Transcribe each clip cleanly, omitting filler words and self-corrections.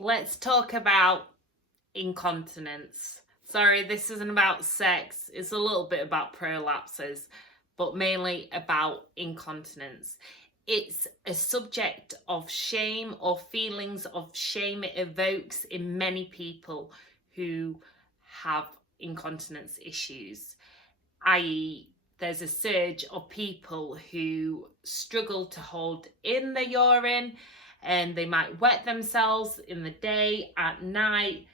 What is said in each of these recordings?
Let's talk about incontinence. Sorry, this isn't about sex. It's a little bit about prolapses, but mainly about incontinence. It's a subject of shame or feelings of shame it evokes in many people who have incontinence issues, i.e., there's a surge of people who struggle to hold in the urine and they might wet themselves in the day, at night,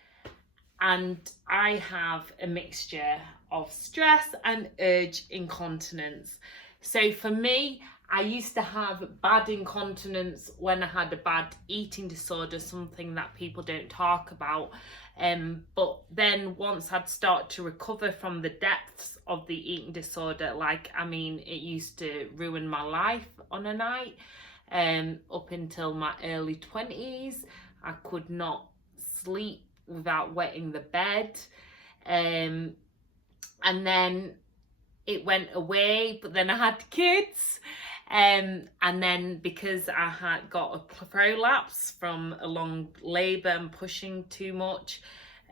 and I have a mixture of stress and urge incontinence. So for me, I used to have bad incontinence when I had a bad eating disorder, something that people don't talk about. But then once I'd start to recover from the depths of the eating disorder, it used to ruin my life on a night. Up until my early 20s, I could not sleep without wetting the bed. And then it went away, but then I had kids. And then because I had got a prolapse from a long labour and pushing too much,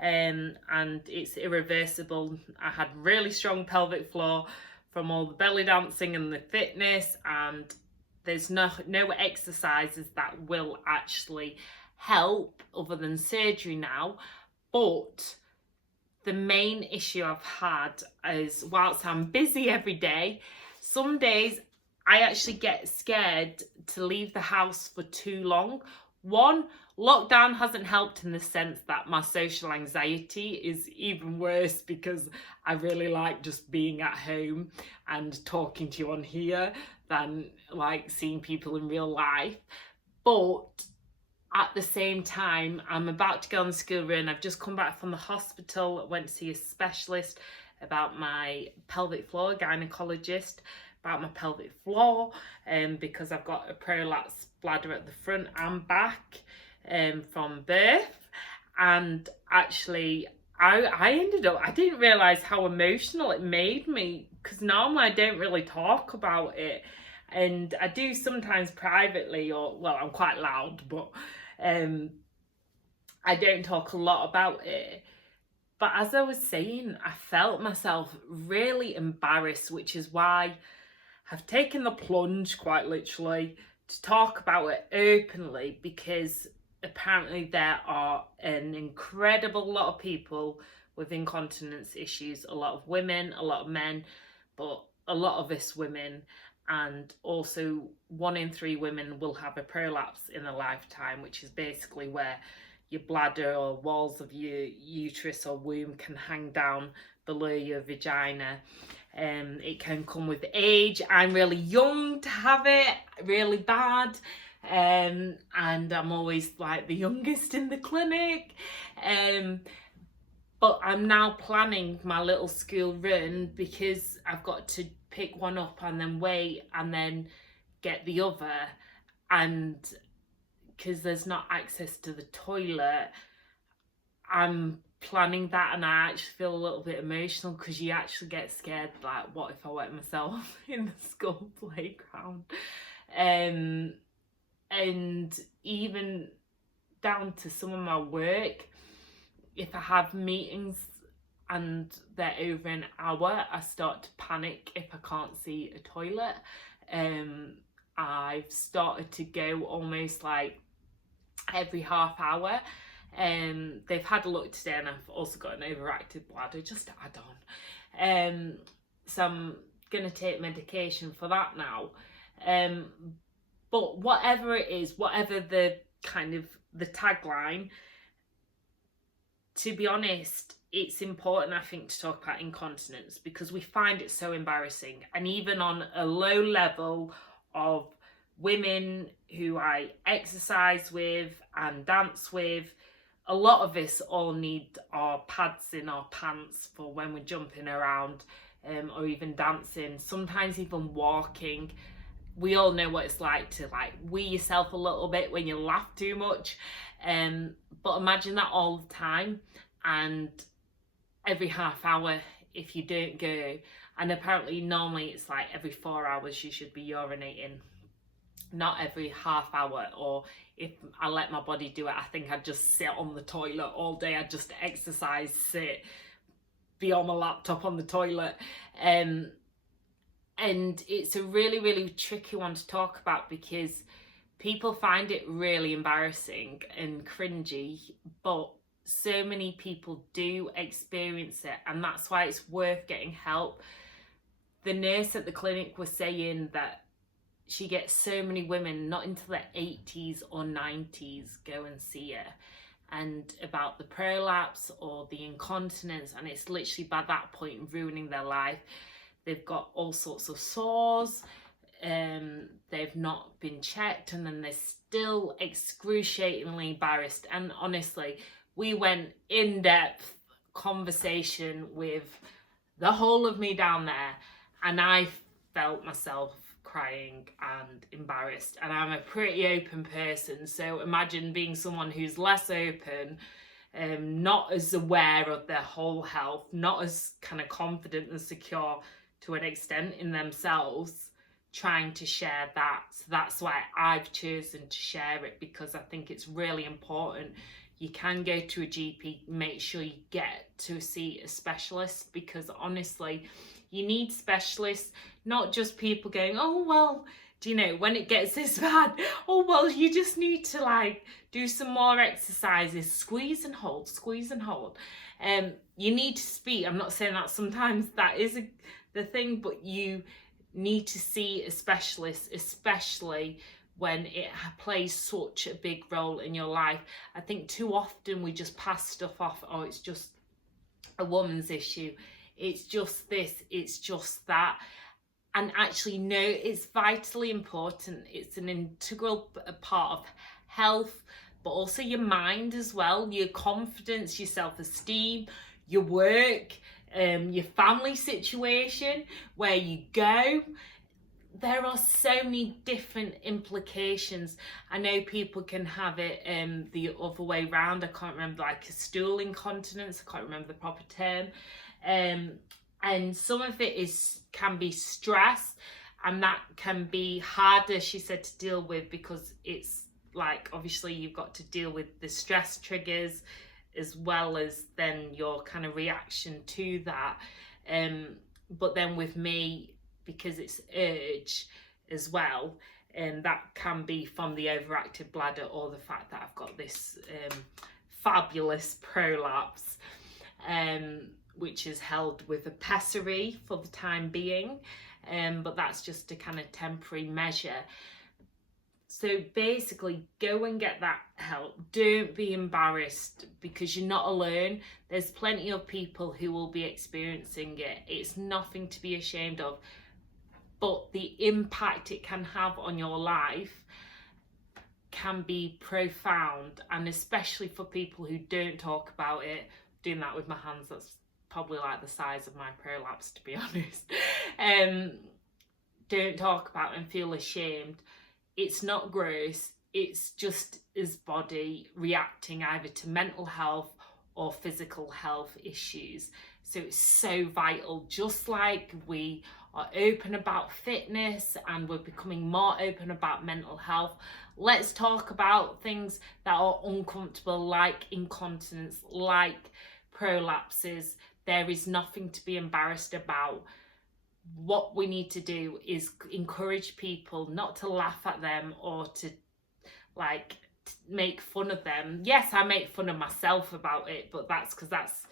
and it's irreversible. I had really strong pelvic floor from all the belly dancing and the fitness, and there's no exercises that will actually help other than surgery now. But the main issue I've had is, whilst I'm busy every day, some days I actually get scared to leave the house for too long. One, lockdown hasn't helped in the sense that my social anxiety is even worse because I really like just being at home and talking to you on here than like seeing people in real life. But at the same time, I'm about to go on the school run. I've just come back from the hospital. I went to see a specialist about my pelvic floor, gynecologist, about my pelvic floor, because I've got a prolapsed bladder at the front and back from birth. And actually, I ended up, I didn't realise how emotional it made me, because normally I don't really talk about it. And I do sometimes privately, or, well, I'm quite loud, but I don't talk a lot about it. But as I was saying, I felt myself really embarrassed, which is why I've taken the plunge, quite literally, to talk about it openly, because apparently there are an incredible lot of people with incontinence issues, a lot of women, a lot of men, but a lot of us women. And also 1 in 3 women will have a prolapse in a lifetime, which is basically where your bladder or walls of your uterus or womb can hang down below your vagina. It can come with age. I'm really young to have it, really bad. And I'm always like the youngest in the clinic. But I'm now planning my little school run because I've got to pick one up and then wait and then get the other. And because there's not access to the toilet, I'm planning that, and I actually feel a little bit emotional because you actually get scared, like, what if I wet myself in the school playground? And even down to some of my work, if I have meetings and they're over an hour, I start to panic if I can't see a toilet. I've started to go almost like every half hour. They've had a look today, and I've also got an overactive bladder, just to add on. So I'm going to take medication for that now. But whatever it is, whatever the kind of the tagline, to be honest, it's important, I think, to talk about incontinence because we find it so embarrassing. And even on a low level of women who I exercise with and dance with, a lot of us all need our pads in our pants for when we're jumping around, or even dancing, sometimes even walking. We all know what it's like to like wee yourself a little bit when you laugh too much. But imagine that all the time, and every half hour if you don't go. And apparently normally it's like every 4 hours you should be urinating. not every half hour, or if I let my body do it, I think I'd just sit on the toilet all day. I'd just exercise, sit, be on my laptop on the toilet. And it's a really, really tricky one to talk about because people find it really embarrassing and cringy, but so many people do experience it, and that's why it's worth getting help. The nurse at the clinic was saying that she gets so many women, not into their 80s or 90s, go and see her, and about the prolapse or the incontinence, and it's literally by that point ruining their life. They've got all sorts of sores, they've not been checked, and then they're still excruciatingly embarrassed. And honestly, we went in-depth conversation with the whole of me down there, and I felt myself crying and embarrassed, and I'm a pretty open person, so imagine being someone who's less open, not as aware of their whole health, not as kind of confident and secure to an extent in themselves, trying to share that. So that's why I've chosen to share it, because I think it's really important. You can go to a GP, make sure you get to see a specialist, because honestly, you need specialists, not just people going, oh, well, do you know, when it gets this bad, oh, well, you just need to like do some more exercises, squeeze and hold, squeeze and hold. You need to speak. I'm not saying that sometimes that is the thing, but you need to see a specialist, especially when it plays such a big role in your life. I think too often we just pass stuff off, oh, it's just a woman's issue, it's just this, it's just that. And actually, no, it's vitally important. It's an integral part of health, but also your mind as well, your confidence, your self-esteem, your work, your family situation, where you go. There are so many different implications. I know people can have it the other way around. I can't remember, like a stool incontinence, I can't remember the proper term. And some of it can be stress, and that can be harder, she said, to deal with, because it's like, obviously you've got to deal with the stress triggers as well as then your kind of reaction to that. But then with me, because it's urge as well, and that can be from the overactive bladder, or the fact that I've got this fabulous prolapse, which is held with a pessary for the time being, but that's just a kind of temporary measure. So basically, go and get that help. Don't be embarrassed, because you're not alone. There's plenty of people who will be experiencing it. It's nothing to be ashamed of, but the impact it can have on your life can be profound, and especially for people who don't talk about it. Doing that with my hands, that's probably like the size of my prolapse, to be honest. Don't talk about it and feel ashamed. It's not gross, it's just his body reacting either to mental health or physical health issues. So it's so vital, just like we are open about fitness and we're becoming more open about mental health. Let's talk about things that are uncomfortable, like incontinence, like prolapses. There is nothing to be embarrassed about. What we need to do is encourage people not to laugh at them or to like make fun of them. Yes, I make fun of myself about it, but that's because that's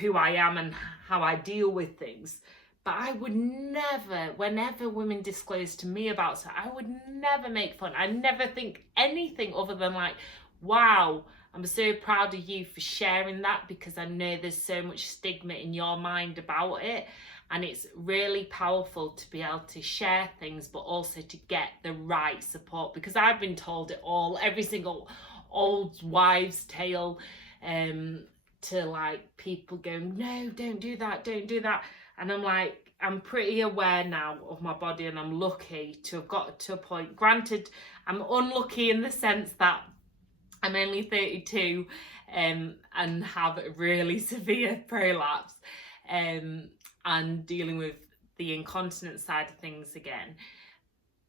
who I am and how I deal with things. But I would never, whenever women disclose to me about it, I would never make fun. I never think anything other than like, wow, I'm so proud of you for sharing that, because I know there's so much stigma in your mind about it. And it's really powerful to be able to share things, but also to get the right support, because I've been told it all, every single old wives' tale, to like people going, no, don't do that, don't do that. And I'm like, I'm pretty aware now of my body, and I'm lucky to have got to a point. Granted, I'm unlucky in the sense that I'm only 32 and have a really severe prolapse, and dealing with the incontinence side of things again.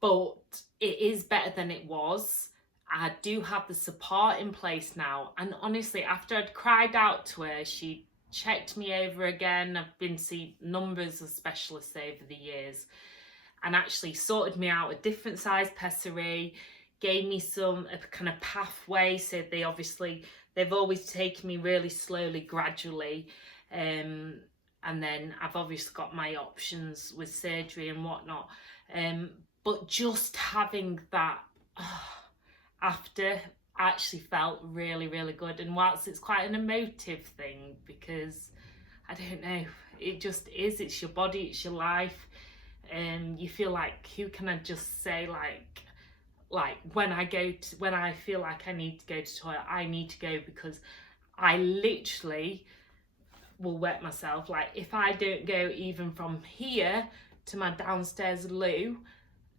but it is better than it was. I do have the support in place now, and honestly, after I'd cried out to her, she checked me over again. I've been seeing numbers of specialists over the years, and actually sorted me out a different size pessary, gave me a kind of pathway. So they've always taken me really slowly, gradually, and then I've obviously got my options with surgery and whatnot. But just having that after actually felt really, really good. And whilst it's quite an emotive thing, because I don't know, it just is. It's your body, it's your life. You feel like, who can I just say, like when I feel like I need to go to the toilet, I need to go, because I literally will wet myself. Like, if I don't go even from here to my downstairs loo,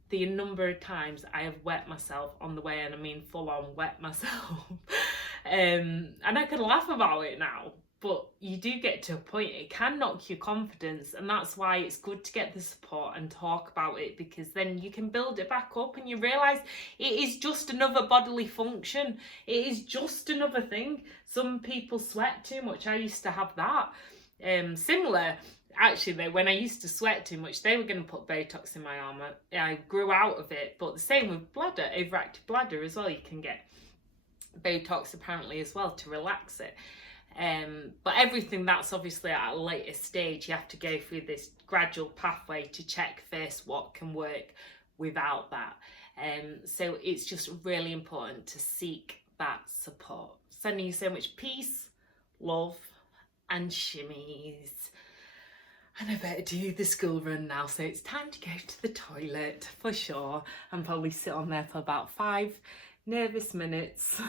the number of times I have wet myself on the way, and I mean full on wet myself. And I can laugh about it now, but you do get to a point, it can knock your confidence, and that's why it's good to get the support and talk about it, because then you can build it back up and you realise it is just another bodily function. It is just another thing. Some people sweat too much. I used to have that. Similar, actually, though, when I used to sweat too much, they were going to put Botox in my arm. I grew out of it, but the same with bladder, overactive bladder as well. You can get Botox apparently as well to relax it. But everything that's obviously at a later stage, you have to go through this gradual pathway to check first what can work without that. So it's just really important to seek that support. Sending you so much peace, love, and shimmies. And I better do the school run now, so it's time to go to the toilet for sure, and probably sit on there for about 5 nervous minutes.